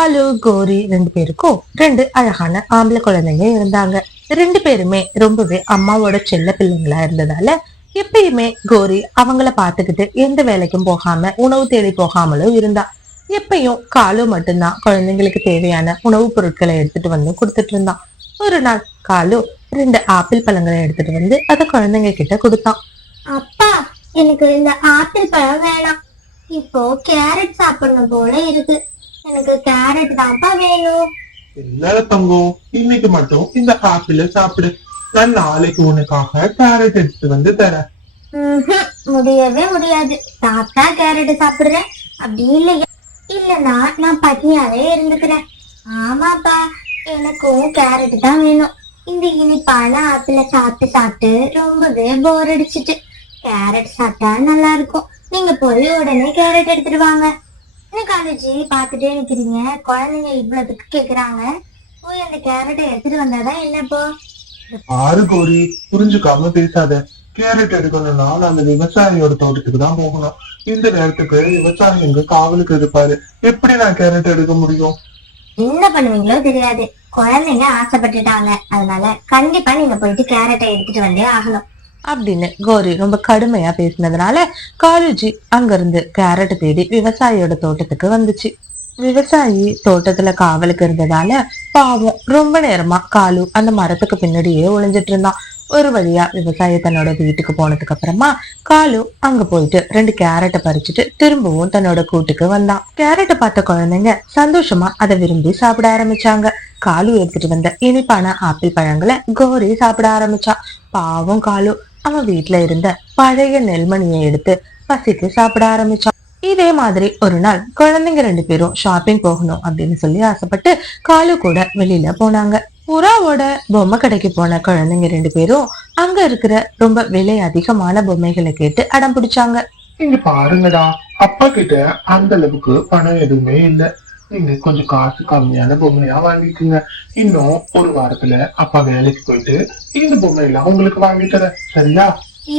காலு கோரி ரெண்டு பேருக்கும் ரெண்டு அழகான ஆம்பளை குழந்தைங்க இருந்தாங்க. ரெண்டு பேருமே ரொம்பவே அம்மாவோட செல்ல பிள்ளைங்களா இருந்ததால எப்பயுமே கோரி அவங்கள பாத்துக்கிட்டு எந்த வேலைக்கும் போகாம உணவு தேடி போகாமலும் இருந்தா. எப்பயும் காலு மட்டும்தான் குழந்தைங்களுக்கு தேவையான உணவுப் பொருட்களை எடுத்துட்டு வந்து கொடுத்துட்டு இருந்தான். ஒரு நாள் காலு ரெண்டு ஆப்பிள் பழங்களை எடுத்துட்டு வந்து அத குழந்தைங்க கிட்ட கொடுத்தான். அப்பா, எனக்கு இந்த ஆப்பிள் பழம் வேணாம். இப்போ கேரட் சாப்பிடணும் போல இருக்கு. எனக்கு கேரட் தான்ப்பா வேணும். இல்ல தங்கம், இன்னைக்கு மட்டும் இந்த ஆப்பிள சாப்பிடு. நான் நாளைக்கு உனக்காக கேரட் எடுத்து வந்து தரேன். முடியவே முடியாது. சாப்பிட்டா கேரட் சாப்பிடுறேன், அப்படி இல்லையா இல்லனா நான் பட்னியாவே இருந்துக்கிறேன். ஆமாப்பா, எனக்கும் கேரட் தான் வேணும். இந்த இனிப்பான ஆப்பிள சாப்பிட்டு சாப்பிட்டு ரொம்பவே போர் அடிச்சிட்டு. கேரட் சாப்பிட்டா நல்லா இருக்கும். நீங்க போய் உடனே கேரட் எடுத்துட்டு வாங்க. என்ன காலேஜி பாத்துட்டே நிக்கிறீங்க? குழந்தைங்க இவ்வளவுக்கு கேக்குறாங்க. போய் அந்த கேரட்டை எடுத்துட்டு வந்தாதான் என்னப்போ? ஆறு கோரி, புரிஞ்சுக்காம பேசாத. கேரட் எடுக்கணும்னா அந்த விவசாயியோட தோட்டத்துக்கு தான் போகணும். இந்த நேரத்துக்கு விவசாயி எங்க காவலுக்கு இருப்பாரு. எப்படி நான் கேரட் எடுக்க முடியும்? என்ன பண்ணுவீங்களோ தெரியாது. குழந்தைங்க ஆசைப்பட்டுட்டாங்க, அதனால கண்டிப்பா நீங்க போயிட்டு கேரட்டை எடுத்துட்டு வந்தே ஆகணும் அப்படின்னு கோரி ரொம்ப கடுமையா பேசினதுனால காலுஜி அங்கிருந்து கேரட் தேடி விவசாயியோட தோட்டத்துக்கு வந்துச்சு. விவசாயி தோட்டத்துல காவலுக்கு இருந்ததால பாவம் ரொம்ப நேரமா காலு அந்த மரத்துக்கு பின்னாடியே ஒளிஞ்சிட்டு இருந்தான். ஒரு வழியா விவசாயி தன்னோட வீட்டுக்கு போனதுக்கு அப்புறமா காலு அங்க போயிட்டு ரெண்டு கேரட்டை பறிச்சுட்டு திரும்பவும் தன்னோட கூட்டுக்கு வந்தான். கேரட்டை பார்த்த குழந்தைங்க சந்தோஷமா அதை விரும்பி சாப்பிட ஆரம்பிச்சாங்க. காலு எடுத்துட்டு வந்த இனிப்பான ஆப்பிள் பழங்களை கோரி சாப்பிட ஆரம்பிச்சான். பாவம் காலு அவன் வீட்டுல இருந்த பழைய நெல்மணியை எடுத்து பசிக்கு சாப்பிட ஆரம்பிச்சான். இதே மாதிரி ஒரு நாள் குழந்தைங்க ரெண்டு பேரும் ஷாப்பிங் போகணும் அப்படின்னு சொல்லி ஆசைப்பட்டு காலு கூட வெளியில போனாங்க. புறாவோட பொம்மை கடைக்கு போன குழந்தைங்க ரெண்டு பேரும் அங்க இருக்கிற ரொம்ப விலை அதிகமான பொம்மைகளை கேட்டு அடம் பிடிச்சாங்க. இங்க பாருங்கடா, அப்பா கிட்ட அந்த அளவுக்கு பணம் எதுவுமே இல்ல. நீங்க கொஞ்சம் காசு கம்மியான பொம்மையா வாங்கிக்கோங்க. இன்னும் ஒரு வாரத்துல அப்பா வேலைக்கு போயிட்டு இந்த பொம்மையெல்லாம் உங்களுக்கு வாங்கி தரேன், சரியா?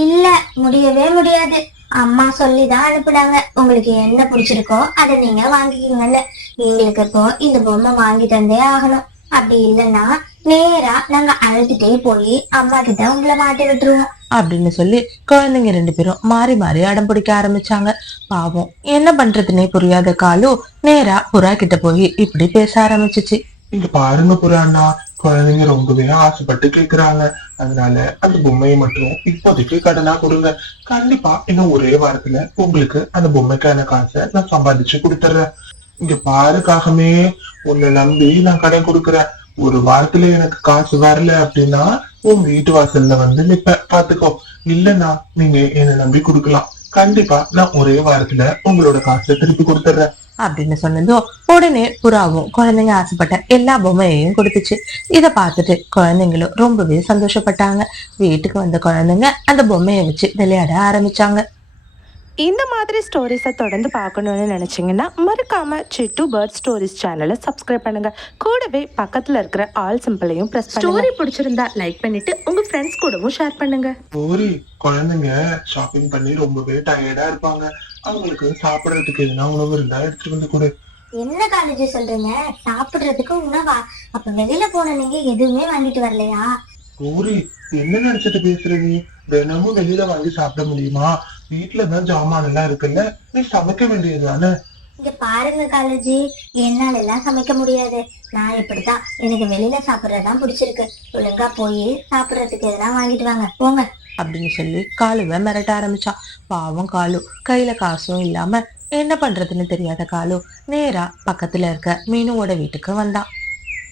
இல்ல, முடியவே முடியாது. அம்மா சொல்லிதான் அனுப்புனாங்க, உங்களுக்கு என்ன பிடிச்சிருக்கோ அதை நீங்க வாங்கிக்கீங்கன்னு. எங்களுக்கு இப்போ இந்த பொம்மை வாங்கி தந்தே ஆகணும். அப்படி இல்லைன்னா நேரா நாங்க அழைச்சிட்டே போய் அம்மா கிட்ட உங்களை மாட்டி விட்டுருவோம் அப்படின்னு சொல்லி குழந்தைங்க ரெண்டு பேரும் மாறி மாறி அடம் பிடிக்க ஆரம்பிச்சாங்க. பாவம் என்ன பண்றதுன்னே புரியாத காலு நேரா புறா கிட்ட போய் இப்படி பேச ஆரம்பிச்சிச்சு. இங்க பாருங்க புறாண்ணா, குழந்தைங்க ரொம்பவே ஆசைப்பட்டு கேக்குறாங்க. அதனால அந்த பொம்மையை மட்டும் இப்போதைக்கு கடனா கொடுங்க. கண்டிப்பா இன்னும் ஒரே வாரத்துல உங்களுக்கு அந்த பொம்மைக்கான காசை நான் சம்பாதிச்சு கொடுத்துட்றேன். இங்க பாருக்காகமே, உன்னை நம்பி நான் கடன் கொடுக்குறேன். ஒரு வாரத்துல எனக்கு காசு வரல அப்படின்னா உன் வீட்டு வாசல்ல வந்து நிப்ப, பாத்துக்கோ. இல்லன்னா நீங்க என்ன நம்பி கொடுக்கலாம். கண்டிப்பா நான் ஒரே வாரத்துல உங்களோட காசை திருப்பி கொடுத்துட்றேன் அப்படின்னு சொன்னதும் உடனே புறாவும் குழந்தைங்க ஆசைப்பட்ட எல்லா பொம்மையையும் கொடுத்துச்சு. இத பார்த்துட்டு குழந்தைங்களும் ரொம்பவே சந்தோஷப்பட்டாங்க. வீட்டுக்கு வந்த குழந்தைங்க அந்த பொம்மையை வச்சு விளையாட ஆரம்பிச்சாங்க. இந்த மாதிரி ஸ்டோரிஸை தொடர்ந்து பார்க்கணுன்னு நினச்சிங்கன்னா மறக்காமல் சிட்டு பேர்ட் ஸ்டோரிஸ் சேனலை சப்ஸ்கிரைப் பண்ணுங்கள். கூடவே பக்கத்தில் இருக்கிற ஆல் சிம்பிளையும் ப்ரெஸ் பண்ணுங்க. ஸ்டோரி பிடிச்சிருந்தா லைக் பண்ணிட்டு உங்கள் ஃப்ரெண்ட்ஸ் கூடவும் ஷேர் பண்ணுங்கள். ஓரி, குழந்தைங்க ஷாப்பிங் பண்ணி ரொம்பவே டயர்டா இருப்பாங்க. அவங்களுக்கு சாப்பிடறதுக்கு எதுனா உணவு இருந்தா எடுத்துட்டு வந்து கொடு. என்ன காலேஜ் சொல்றீங்க? சாப்பிடுறதுக்கு உணவா? அப்ப வெளியில போன நீங்க எதுவுமே வாங்கிட்டு வரலையா? ஓரி, என்ன நினைச்சிட்டு பேசுற நீ? தினமும் வெளியில வாங்கி சாப்பிட முடியுமா? வீட்டுலதான் ஜாமான் எல்லாம் இருக்குல்ல, நீ சமைக்க வேண்டியதுதானே? இங்க பாருங்க காலேஜி, என்னால எல்லாம் சமைக்க முடியாது. நான் இப்படித்தான், எனக்கு வெளியில சாப்பிடறதுதான் பிடிச்சிருக்கு. ஒழுங்கா போய் சாப்பிடறதுக்கு எதெல்லாம் வாங்கிட்டு வாங்க, போங்க அப்படின்னு சொல்லி காலுவை மிரட்ட ஆரம்பிச்சான். பாவம் காலு கையில காசும் இல்லாம என்ன பண்றதுன்னு தெரியாத காலு நேரா பக்கத்துல இருக்க மீனுவோட வீட்டுக்கு வந்தான்.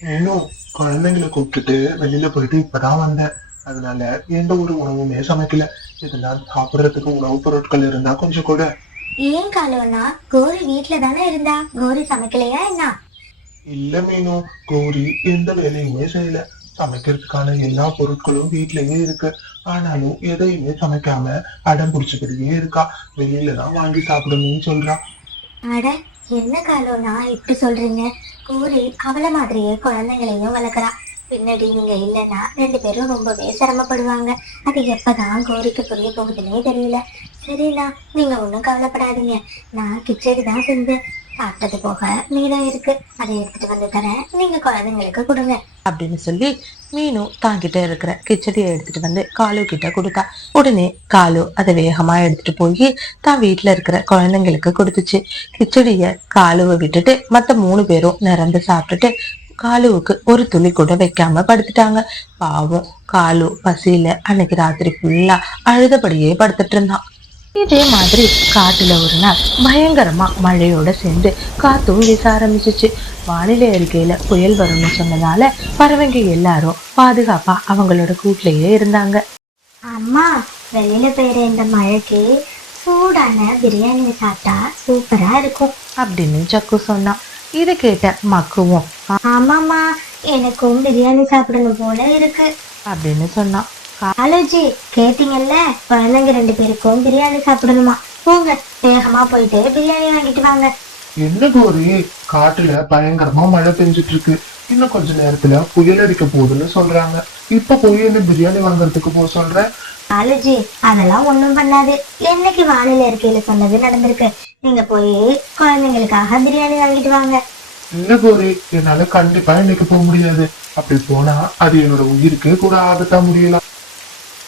மீனும், குழந்தைங்களை கூப்பிட்டுட்டு வெளியில போயிட்டு இப்பதான் வந்தேன். அதனால எந்த ஒரு உணவுமே சமைக்கல. இதெல்லாம் சாப்பிடறதுக்கு உணவுப் பொருட்கள் இருந்தா கொஞ்சம் கூட. ஏன் காலுவனா? கோரி வீட்டுல தானே இருந்தா, கோரி சமைக்கலையா என்ன? இல்ல மீனு, கௌரி எந்த வேலையுமே செய்யல. சமைக்கிறதுக்கான எல்லா பொருட்களும் வீட்லயே இருக்கு. ஆனாலும் எதையுமே சமைக்காம அடம் பிடிச்சுக்கிட்டே இருக்கா. வெளியில தான் வாங்கி சாப்பிடணும்னு சொல்றா. அட, என்ன காலுவனா இப்படி சொல்றீங்க? கோரி அவளை மாதிரியே குழந்தைங்களையும் வளர்க்குறா. பின்னாடி நீங்க இல்லைன்னா ரெண்டு பேரும் ரொம்பவே சிரமப்படுவாங்க. அது எப்பதான் கோரிக்கு புரிய போகுதுன்னே தெரியல. சரிண்ணா, நீங்க ஒண்ணும் கவலைப்படாதீங்க. நான் கிச்சடி தான் செஞ்சேன். சாப்பிட்டது போக மீதம் இருக்கு, அதை எடுத்துட்டு வந்து தரேன், நீங்க குழந்தைங்களுக்கு கொடுங்க அப்படின்னு சொல்லி மீனு தாங்கிட்ட இருக்கிற கிச்சடியை எடுத்துட்டு வந்து காலு கிட்ட கொடுத்தா. உடனே காலு அதை வேகமா எடுத்துட்டு போய் தான் வீட்டுல இருக்கிற குழந்தைங்களுக்கு கொடுத்துச்சு. கிச்சடிய காலுவை விட்டுட்டு மத்த 3 பேரும் நிறந்து சாப்பிட்டுட்டு காலுவுக்கு ஒரு துளி கூட வைக்காம படுத்துட்டாங்க. பாவம் காலு பசியில அன்னைக்கு ராத்திரி ஃபுல்லா அழுதபடியே படுத்துட்டு இருந்தான். இதே மாதிரி காட்டுல ஒரு நாள் பயங்கரமா மழையோட சேர்ந்து காத்தும் வீச ஆரம்பிச்சிச்சு. வானிலை அறிக்கையில புயல் வரும்னு சொன்னதால பறவைங்க எல்லாரும் பாதுகாப்பா அவங்களோட கூட்லயே இருந்தாங்க. அம்மா, வெளியில பெய்யுற இந்த மழைக்கு சூடான பிரியாணி சாப்பிட்டா சூப்பரா இருக்கும் அப்படின்னு சக்கு சொன்னான். இதை கேட்ட மக்குவும் ஆமாமா, எனக்கும் பிரியாணி சாப்பிடணும் போல இருக்கு அப்படின்னு சொன்னான். காலேஜி கேட்டீங்கல்ல, குழந்தைங்க 2 பேருக்கும் பிரியாணி சாப்பிடணுமா, போங்க வேகமா போயிட்டு பிரியாணி வாங்கிட்டு வாங்க. என்ன கோரி, காட்டுல பயங்கரமா மழை பெஞ்சிட்டு இருக்கு, இன்னும் கொஞ்ச நேரத்துல புயல் அடிக்க போகுதுன்னு சொல்றாங்க. இப்ப போய் என்ன பிரியாணி வாங்குறதுக்கு போக சொல்ற? காலேஜி அதெல்லாம் ஒண்ணும் பண்ணாது, என்னைக்கு வானிலை அறிக்கையில சொன்னது நடந்திருக்கு. நீங்க போய் குழந்தைங்களுக்காக பிரியாணி வாங்கிட்டு வாங்க. இல்ல கோரி, என்னால கண்டிப்பா இன்னைக்கு போக முடியாது. அப்படி போனா அது என்னோட உயிருக்கு கூட ஆபத்தா முடியலாம்.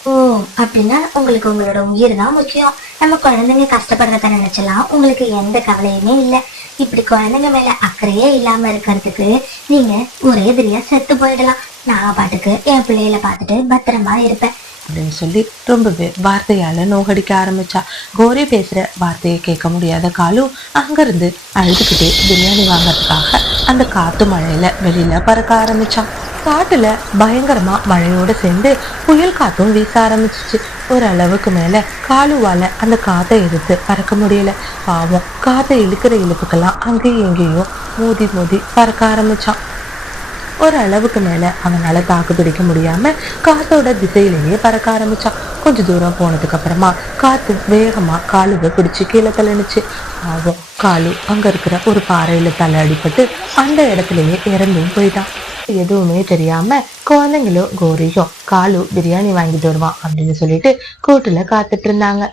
ஓ, அப்படின்னா உங்களுக்கு உங்களோட உயிர் தான் முக்கியம். நம்ம குழந்தைங்க கஷ்டப்படுறத நினைச்சலாம் உங்களுக்கு எந்த கவலையுமே இல்லை. இப்படி குழந்தைங்க மேல அக்கறையே இல்லாம இருக்கிறதுக்கு நீங்க ஒரே திரியா செத்து போயிடலாம். நான் பாட்டுக்கு என் பிள்ளைகளை பார்த்துட்டு பத்திரமா இருப்பேன் அப்படின்னு சொல்லி ரொம்பவே வார்த்தையால நோகடிக்க ஆரம்பிச்சா. கோரி பேசுற வார்த்தையை கேட்க முடியாத காலு அங்கிருந்து அழுதுகிட்டே பிரியாணி வாங்கறதுக்காக அந்த காத்து மழையில வெளியில பறக்க ஆரம்பிச்சான். காட்டுல பயங்கரமா மழையோட சேர்ந்து புயல் காத்தும் வீச ஆரம்பிச்சிச்சு. ஒரு அளவுக்கு மேல காலுவால அந்த காத்தை எடுத்து பறக்க முடியல. பாவம் காத்தை இழுக்கிற இழுப்புக்கெல்லாம் அங்கேயும் எங்கேயும் மோதி மோதி பறக்க ஆரம்பிச்சான். ஒரு அளவுக்கு மேல அவனால தாக்கு பிடிக்க முடியாம காத்தோட திசையிலேயே பறக்க ஆரம்பிச்சான். கொஞ்ச தூரம் போனதுக்கு அப்புறமா காத்து வேகமா காலுவை பிடிச்சு கீழே தள்ளினுச்சு. பாவம் காலு அங்க இருக்கிற ஒரு பாறையில தலை அடிபட்டு அந்த இடத்துலயே இறந்தும் போயிட்டான். எதுவுமே தெரியாம குழந்தைங்களும் கோரியும் காலு பிரியாணி வாங்கிட்டு வருவான் அப்படின்னு சொல்லிட்டு கூட்டுல காத்துட்டு இருந்தாங்க.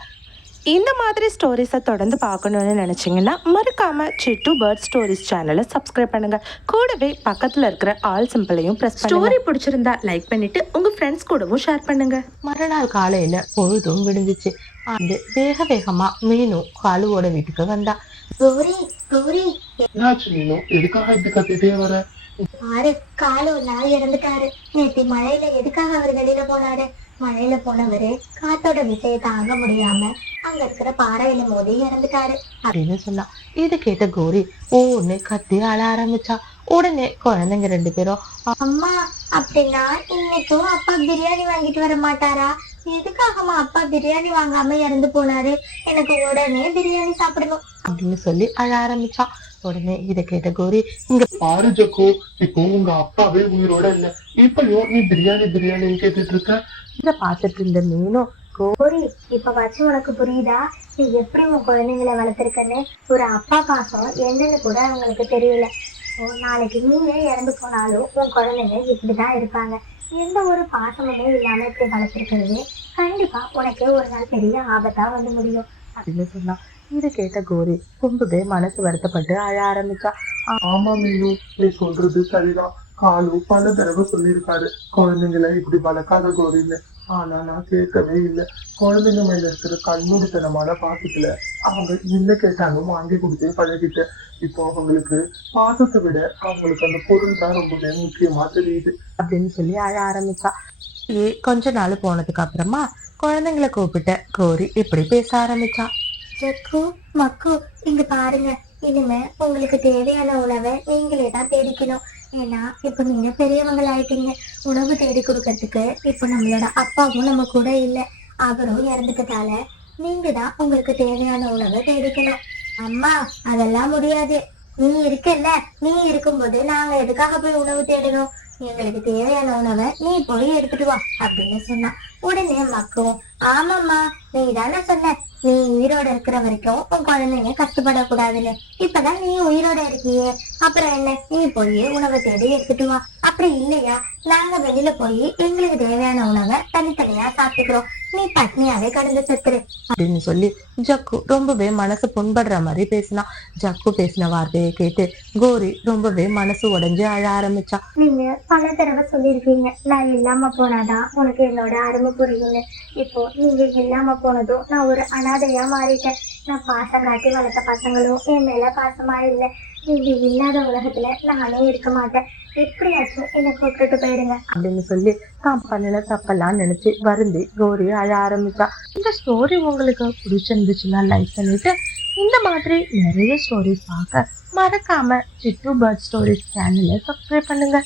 இந்த மாதிரி ஸ்டோரிஸை தொடர்ந்து பார்க்கணுன்னு நினச்சிங்கன்னா மறக்காமல் சிட்டு பேர்ட் ஸ்டோரிஸ் சேனலை சப்ஸ்கிரைப் பண்ணுங்கள். கூடவே பக்கத்தில் இருக்கிற ஆல் சிம்பிளையும் ப்ரெஸ் பண்ணுங்க. ஸ்டோரி பிடிச்சிருந்தா லைக் பண்ணிவிட்டு உங்கள் ஃப்ரெண்ட்ஸ் கூடவும் ஷேர் பண்ணுங்கள். மறுநாள் காலையில பொழுதும் விடுஞ்சிச்சு. அது வேக வேகமா மீனும் காலுவோட வீட்டுக்கு வந்தா. கௌரி, கௌரி, என்னாச்சு மீனு, எதுக்காக இப்படி கத்திட்டே வர? ஆறு காலு ஒரு நாள் இறந்துட்டாரு. நேற்று மழையில எதுக்காக அவர் வெளியில போனாரு? மழையில போனவரு காத்தோட விசையை தாங்க முடியாம அங்க இருக்கிற பாறையில மோதி இறந்துட்டாரு அப்படின்னு சொன்னா. இது கேட்ட கோரி ஒன்னு கத்தி அழ ஆரம்பிச்சா. உடனே குழந்தைங்க 2 பேரும் அம்மா, அப்படின்னா இன்னைக்கும் அப்பா பிரியாணி வாங்கிட்டு வர மாட்டாரா? எதுக்காகமா அப்பா பிரியாணி வாங்காம இறந்து போனாரு? எனக்கு உடனே பிரியாணி சாப்பிடணும் அப்படின்னு சொல்லி அழ ஆரம்பிச்சான். உடனே இதை கேட்ட கோரி இங்க பாரு ஜக்கு, இப்போ உங்க அப்பாவே உயிரோட இல்ல, இப்பயும் நீ பிரியாணி பிரியாணின்னு கேட்டுட்டு இருக்க. இத பாத்துட்டு இருந்த மீனும் கோரி, இப்ப வச்சு உனக்கு புரியுதா நீ எப்படி உன் குழந்தைங்களை வளர்த்திருக்கன்னு? ஒரு அப்பா பாசம் என்னன்னு கூட அவங்களுக்கு தெரியல. நாளைக்கு நீயே இறந்து போனாலும் உன் குழந்தைங்க இப்படிதான் இருப்பாங்க. எந்த ஒரு பாசமுமே இல்லாம இப்படி வளர்த்திருக்கிறது கண்டிப்பா உனக்கே ஒரு நாள் பெரிய ஆபத்தா வந்து முடியும் அப்படின்னு சொன்னா. இது கேட்ட கோரி ரொம்பவே மனசு வருத்தப்பட்டு அழ ஆரம்பிச்சா. ஆமா மீனு, நீ சொல்றது சரிதான். காலு பல தடவை சொல்லியிருக்காரு குழந்தைங்களை இப்படி வளர்க்காத கோரின்னு. ஆனா நான் கேட்கவே இல்லை. குழந்தைங்க மேல இருக்கிற கண்மூடித்தனமான பாசத்துல அவங்க என்ன கேட்டாலும் வாங்கி கொடுத்தே பழகிட்டேன். இப்போ அவங்களுக்கு பாசத்தை விட அவங்களுக்கு அந்த பொருள் தான் ரொம்பவே முக்கியமா தெரியுது அப்படின்னு சொல்லி அழ ஆரம்பிச்சா. கொஞ்ச நாள் போனதுக்கு அப்புறமா குழந்தைங்களை கூப்பிட்ட கோரி இப்படி பேச ஆரம்பிச்சா. ஜக்கு, மக்கு, இங்க பாருங்க, இனிமே உங்களுக்கு தேவையான உணவை நீங்களே தான் தேடிக்கணும். ஏன்னா இப்ப நீங்க பெரியவங்களாயிட்டீங்க. உணவு தேடி கொடுக்கறதுக்கு இப்ப நம்மளோட அப்பாவும் நம்ம கூட இல்லை, அவரும் இறந்துட்டதால நீங்க தான் உங்களுக்கு தேவையான உணவை தேடிக்கணும். அம்மா, அதெல்லாம் முடியாது. நீ இருக்கல்ல, நீ இருக்கும்போது நாங்க எதுக்காக போய் உணவு தேடணும்? எங்களுக்கு தேவையான உணவை நீ போய் எடுத்துட்டு வா அப்படின்னு சொன்னா. உடனே மக்கும், ஆமாம்மா நீ தானே சொன்ன நீ உயிரோட இருக்கிற வரைக்கும் உன் குழந்தைங்க கஷ்டப்படக்கூடாதுன்னு. இப்பதான் நீ உயிரோட இருக்கியே, அப்புறம் என்ன, நீ போய் உணவை தேடி எடுத்துட்டு வா. அப்படி இல்லையா நாங்க வெளியில போய் எங்களுக்கு தேவையான உணவை தனித்தனியா சாப்பிட்டுக்கிறோம், நீ பட்னியாவே கடந்து செத்துரு அப்படின்னு சொல்லி ஜக்கு ரொம்பவே மனசு புண்படுற மாதிரி பேசினான். ஜக்கு பேசின வார்த்தையை கேட்டு கோரி ரொம்பவே மனசு உடைஞ்சு அழ ஆரம்பிச்சா. நீங்க பல தடவை சொல்லியிருக்கீங்க நான் இல்லாம போனாதான் உனக்கு என்னோட அருமை புரியும்னு. இப்போ நீங்க இல்லாம போனதும் நான் ஒரு அனாதையா மாறிட்டேன். நான் பாசம் காட்டி வளர்த்த பசங்களும் என் மேல பாசமா இல்லை. நீங்க இல்லாத உலகத்துல நானே இருக்க மாட்டேன். எப்படியாச்சும் என்னை கூப்பிட்டுட்டு போயிடுங்க அப்படின்னு சொல்லி தான் பண்ணின தப்பெல்லாம் நினைச்சு வருந்தி கோரி அழ ஆரம்பிச்சா. இந்த ஸ்டோரி உங்களுக்கு பிடிச்சிருந்துச்சுன்னா லைக் பண்ணிட்டு இந்த மாதிரி நிறைய ஸ்டோரிஸ் பார்க்க மறக்காம சிட்டு பேர்ட் ஸ்டோரிஸ் சேனலை சப்ஸ்கிரைப் பண்ணுங்க.